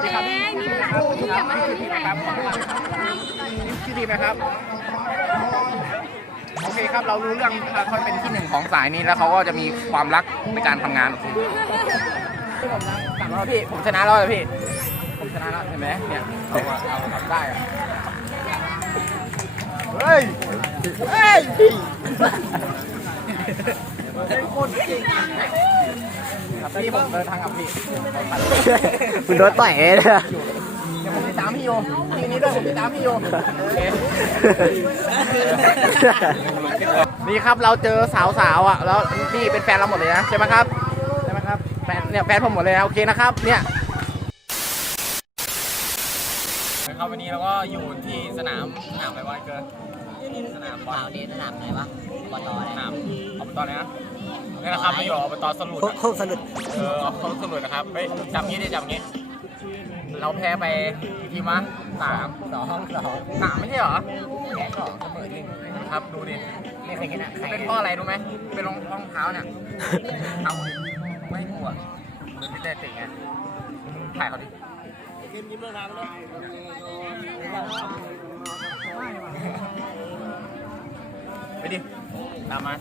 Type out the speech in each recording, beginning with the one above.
เพลงนี่ค่ะพี่อย่ามาทำที่ไหนครับชื่อทีมนะครับ โอเคครับเรารู้เรื่องเขาเป็นที่หนึ่งของสายนี้แล้วเขาก็จะมีความรักในการทำงานผมสามรอบพี่ ผมชนะแล้วเลยพี่ ผมชนะแล้วเห็นไหมเนี่ยเราอะเราทำได้อะเฮ้ย เฮ้ยครับ พี่ผมเดินทางกับพี่คุณโดนต่อยเลยนะเดี๋ยวผมติดตามพี่โยทีนี้ด้วยผมติดตามพี่โยโอเคนี่ครับเราเจอสาวๆอะแล้วนี่เป็นแฟนเราหมดเลยนะใช่ไหมครับใช่ไหมครับแฟนเนี่ยแฟนผมหมดเลยนะโอเคนะครับเนี่ยครับวันนี้เราก็อยู่ที่สนามสนามอะไรวะเกินสนามบอลข่าวนี้สนามไหนวะอบตสนามอบตเลยนะ นี่นะครับเราอยู่อบตสลุดอะโคกสนุดเออเขาสรุปนะครับเฮ้ยจำงี้ดิจำงี้ เราแพ้ไปกี่ทีมวะสามสองสองสามไม่ใช่เหรอแพ้สองเสมอหนึ่งครับดูดิไม่เคยชนะใครเป็นเพราะอะไรรู้ไหมเป็นรองรองเท้าเนี่ยเอาไม่กลัวมันไม่ได้ติไงถ่ายเขาดิไปดิ ตามมา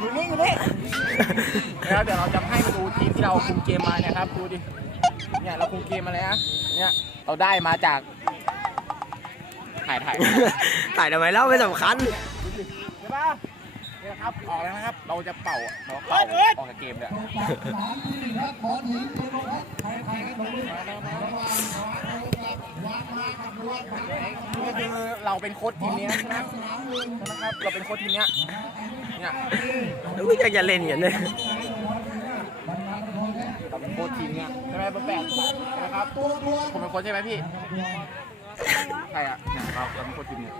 อยู่นี่อยู่นี่แล้วเดี๋ยวเราจะให้มาดูทีมที่เราคุมเกมมาเนี่ยครับดูดิเนี่ยเราคุมเกมมาเลยนะเนี่ยเราได้มาจากถ่ายถ่ายถ่ายทำไมเล่าไม่สำคัญใช่ปะเนี่ยครับออกแล้วนะครับเราจะเป่าเราเป่าออกจากเกมเนี่ย นี่คือเราเป็นโค้ชทีมเนี้ยใช่ไหมนะครับ เราเป็นโค้ชทีมเนี้ยเนี่ยแล้วก็ยังจะเล่นอย่างนี้เราเป็นโค้ชทีมเนี้ยใช่ไหมเบอร์แปดใช่ไหมครับผมเป็นโค้ชใช่ไหมพี่ใช่อะเนี่ยเราเราเป็นโค้ชทีมเนี้ย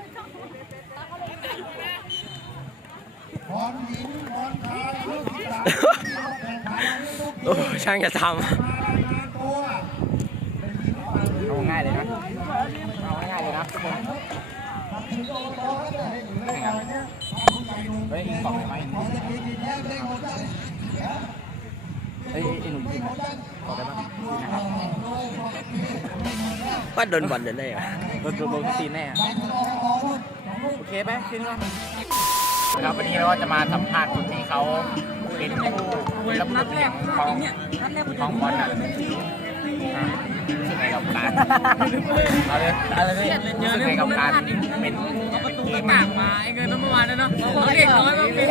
โอ้ช่างจะท เอาง่ายเลยนะเอาง่ายเลยนะทุกคนนี่ครับเฮ้ยอิงกล่องไหนไหมเฮ้ยไอ้หนุ่มจริงบอกได้ปะนะครับำว่าโดนบอลจะได้เหรอโดนโดนโดนตีนแน่อะโอเคไหมขึ้นก่อนนะครับวันนี้เราก็จะมาสัมภาษณ์คนที่เขาเป็นผู้รับนัดแรกของของบอลอะอ่า รู้สึกไงกับการเอาเลยเอาเลยรู้สึกไงกับการเป็นเป็นเกมต่างมาไอ้เงินเมื่อวานนะเนาะเราเด็กน้อยมาเป็น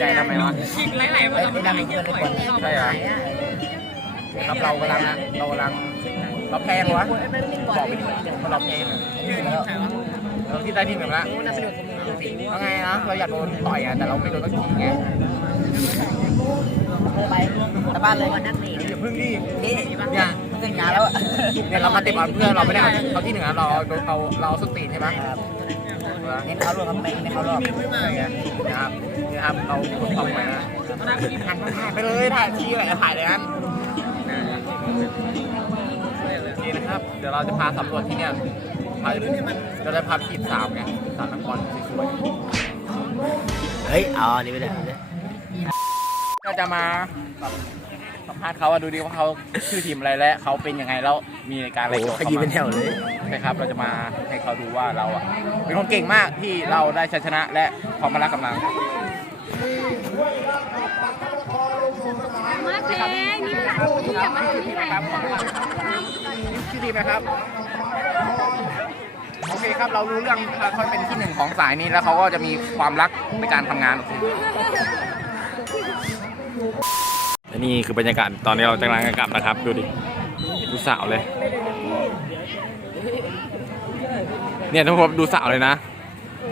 ใจทำไมวะชิงไหลๆมาทำไมเยอะกว่าใช่เหรอครับเรากำลังเรากำลังเราแพ้เหรอวะบอกไปดิเราแพ้แล้วเราที่ได้ที่หนึ่งล้วแล้วไงนะเราอยากโดนต่อยอะแต่เราไม่โดนก็ทีไงไปกลับบ้านเลยอย่าพึ่งดิเนี่ย ขึ้นงานแล้วอะเนี่ยเรามาเตะบอลเพื่อนเราไม่ได้เอาเอาที่หนึ่งนะเราโดนเขาเราสุดตีนใช่ไหมเน้นเขารอบครับไม่เน้นเขารอบนะครับนี่ครับเราคนต่อมานะหันถ่ายไปเลยถ่ายที่ไหนถ่ายเลยนั้นนี่นะครับ เดี๋ยวเราจะพาสำรวจที่เนี่ยพาเราจะพาไปจีบสาวไงสาวนักบอลสวยเฮ้ยอาอันนี้ไม่ได้ๆก็จะมาแบบ สัมภาษณ์เขาว่าดูดิว่าเขาชื่อทีมอะไรและเขาเป็นยังไงแล้วมีรายการอะไรโอ้เกี่ยวขกับยี้เขาเป็นแถบ้างวเลยใช่ครับ เราจะมาให้เขาดูว่าเราอะเป็นคนเก่งมากที่เราได้ชัยชนะและพร้อมมารักกำลังมาเพลงนี่ค่ะพี่อย่ามาทำที่ไหนครับชื่อทีมนะครับ โอเคครับเรารู้เรื่องเขาเป็นที่หนึ่งของสายนี้แล้วเขาก็จะมีความรักในการทำงานและ นี่คือบรรยากาศตอนนี้เรากำลังจะกลับนะครับ ดูดิดูสาวเลย เนี่ยทุกคนดูสาวเลยนะ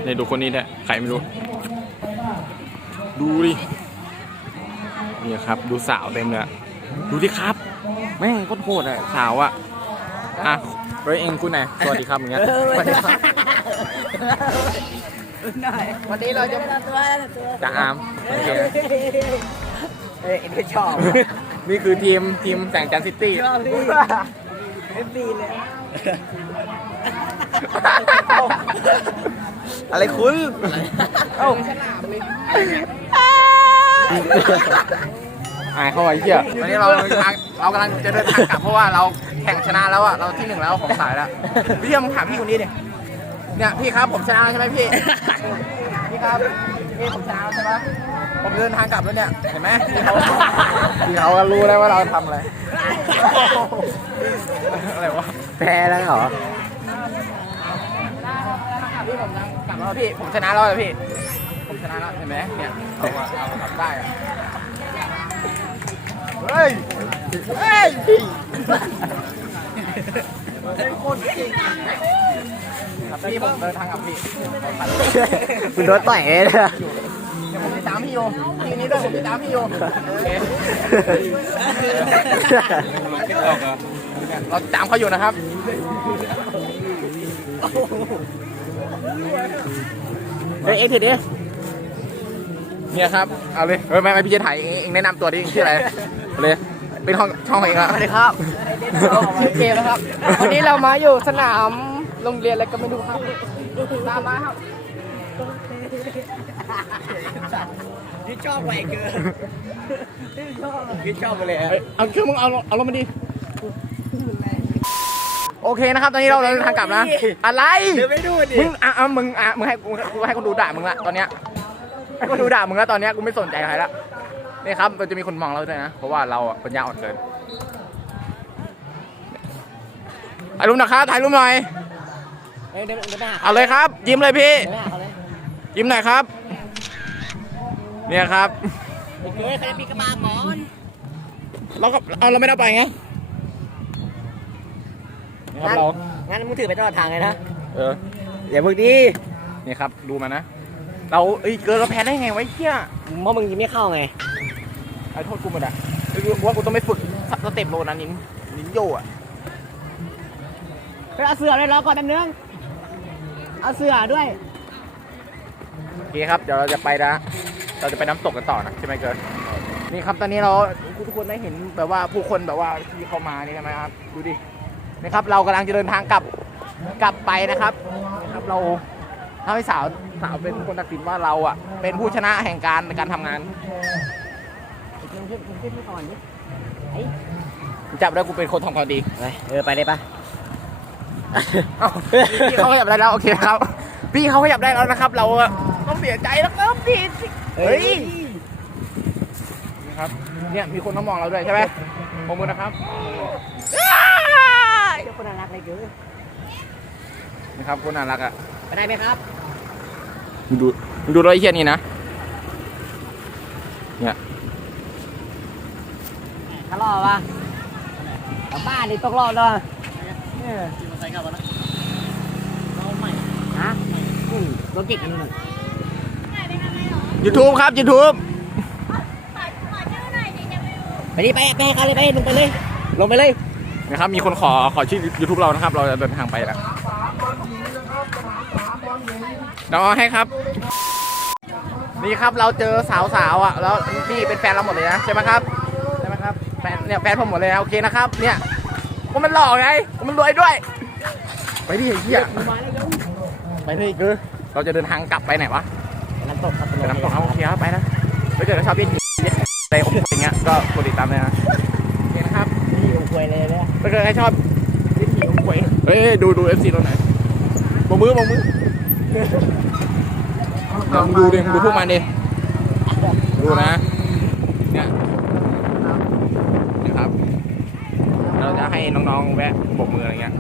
เนี่ยดูคนนี้แหละใครไม่รู้ ดูดินี่ครับ ดูสาวเต็มเลยอะดูดิครับ แม่งโคตรโหดอะสาวอะอะเฮ้ยเองคุณไหนอยสวัสดีครับอย่างเงี้ยสวัสดีครับวันนี้เราจะตัวจะอามโอเค เอ้ยเอ็นก็ชอบนี่คือทีมทีมแสงจันทร์ซิตี้ ชอบพี่เอ็นบีเลยอะไรคุณเอ้าอายเขาไอ้เหี้ยตอนนี้เราทางเรากำลังจะเดินทางกลับเพราะว่าเราแข่งชนะแล้วอะเราที่หนึ่งแล้วของสายแล้วพี่ยังถามพี่คนนี้ดิเนี่ยพี่ครับผมชนะแล้วใช่ไหมพี่พี่ครับพี่ผมชนะแล้วใช่ไหม ผมเดินทางกลับแล้วเนี่ย เห็นไหมพี่เขาพี่เขาก็รู้แล้วว่าเราทำอะไร อะไรวะแพ้แล้วเหรอพี่ผมกลับแล้วพี่ ผมชนะแล้วพี่ ผมชนะแล้วเห็นไหมเนี่ยเราอะเราทำได้อะเฮ้ย เฮ้ยครับพี่ผมเดินทางกับพี่คุณโดนต่อยเลยนะ เดี๋ยวผมติดตามพี่โยทีนี้ด้วยผมติดตามพี่โยโอเคเราติดตามเขาอยู่นะครับเฮ้ยเอ็กซ์ทีดิเนี่ยครับ เอาเลยเออไม่ไม่พี่จะถ่ายเองเองแนะนำตัวดิเองชื่ออะไรเอาเลย เป็นห้องช่องเองอะสวัสดีครับชื่อเกมนะครับ วันนี้เรามาอยู่สนามโรงเรียนอะไรก็ไม่รู้ครับ ตามมาครับ พี่ชอบไหวเกินพี่ชอบไปเลยเอ้ยเอาเครื่องมึงเอาเอาลงมาดิโอเคนะครับ ตอนนี้เราเดินทางกลับนะ อะไรเดี๋ยวไปดูดิมึงอะอะมึงอะมึงให้กูกูให้คนดูด่ามึงละตอนเนี้ยให้คนดูด่ามึงละตอนเนี้ยกูไม่สนใจใครละนี่ครับมันจะมีคนมองเราด้วยนะ เพราะว่าเราอะปัญญาอ่อนเกินถ่ายรูปหนะครับถ่ายรูปหน่อยเดี๋ยวเดี๋ยวไปหาเอาเลยครับ ยิ้มเลยพี่เดี๋ยวไปหาเขาเลยยิ้มหน่อยครับ เนี่ยครับเฮ้ยใครมีกระบาหมอนเราก็เอาเราไม่ได้ไปไงนี่ครับเรางั้นมึงถือไปตลอดทางเลยนะเอออย่าพึ่งดินี่ครับดูมานะเราเอ้ยเกินเราแพ้ได้ไงไวะไอ้เหี้ยเพราะมึงยิงไม่เข้าไงไอ้โทษกูหมดอะไอ้กูว่ากูต้องไปฝึกสเต็ปโลนั้นนินนินโยอะไปเอาเสือเลยรอก่อนแป๊บนึงเอาเสือด้วยโอเคครับเดี๋ยวเราจะไปนะ เราจะไปน้ำตกกันต่อนะใช่ไหมเกินนี่ครับตอนนี้เราทุกคนได้เห็นแบบว่าผู้คนแบบว่าที่เข้ามานี่ใช่ไหมครับดูดินะครับ เรากำลังจะเดินทางกลับกลับไปนะครับนะครับเราทำให้สาวสาวเป็นคนตัดสินว่าเราอะเป็นผู้ชนะแห่งการในการทำงานมึงขึ้นมึงขึ้นไปก่อนดิไอ้จับได้กูเป็นคนทำความดีไปเออไปได้ปะเอ้าพี่เขาขยับได้แล้วโอเคครับ พี่เขาขยับได้แล้วนะครับ เราอะต้องเสียใจแล้วครับพี่ เฮ้ยนะครับเนี่ยมีคนมามองเราด้วยใช่ไหมมองมือนะครับเจ้าคนน่ารักเลยเกินนะครับคนน่ารักอะไปได้ไหมครับมึงดูมึงดูรอยเฮียนี่นะ เนี่ยถ้ารอดปะกลับบ้านดิตกรอบเลยเออฮะอืมรถจิกอันนึง ยูทูบครับยูทูบไปดิไปไปให้เขาเลยไปลงไปเลย ลงไปเลยนะครับมีคนขอขอชื่อยูทูบเรานะครับ เราจะเดินทางไปแล้วเราเอาให้ครับ นี่ครับเราเจอสาวๆอะแล้วนี่เป็นแฟนเราหมดเลยนะใช่ไหมครับใช่ไหมครับแฟนเนี่ยแฟนผมหมดเลยนะโอเคนะครับเนี่ยผมมันหล่อไงผมมันรวยด้วย ไปดิไอ้เหี้ยไปดิคือเราจะเดินทางกลับไปไหนวะน้ำตกครับไปน้ำตกครับโอเคครับไปนะถ้าเกิดชอบเล่นเล่นอะไรโอ้โหอย่างเงี้ยก็กดติดตามเลยนะโอเคนะครับนี่อยู่ควยเลยเนี่ยถ้าเกิดใครชอบเล่นผีโอ้โหเฮ้ยดูดูเอฟซีเราหน่อยบกมือบกมือเอามึงดูดิมึงดูพวกมันดิดูนะเนี่ยนี่ครับ เราจะให้น้องๆแวะบกมืออะไรเงี้ย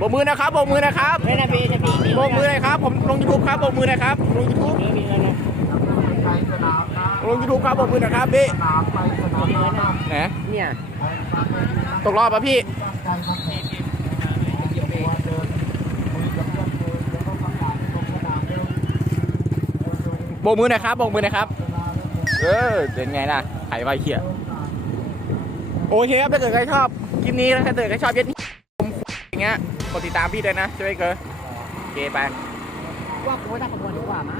บกมือนะครับบกมือนะครับเฮ้ยนะพี่นะพี่มีโบกมือหน่อยครับ ผมลงยูทูบครับโบกมือหน่อยครับลงยูทูบมีมีเงินนะลงยูทูบครับโบกมือหน่อยครับพี่ไหนเนี่ยตกรอบป่ะพี่โบกมือหน่อยครับโบกมือหน่อยครับ เออเป็นไงล่ะไข่ใบเขียโอเคครับถ้าเกิดใครชอบคลิปนี้แล้วถ้าเกิดใครชอบเย็ดผมอย่างเงี้ย กดติดตามพี่ด้วยนะช่วยเกอร์โอเคไป ว่ากูไม่ได้ประกวนดีกว่ามั้ง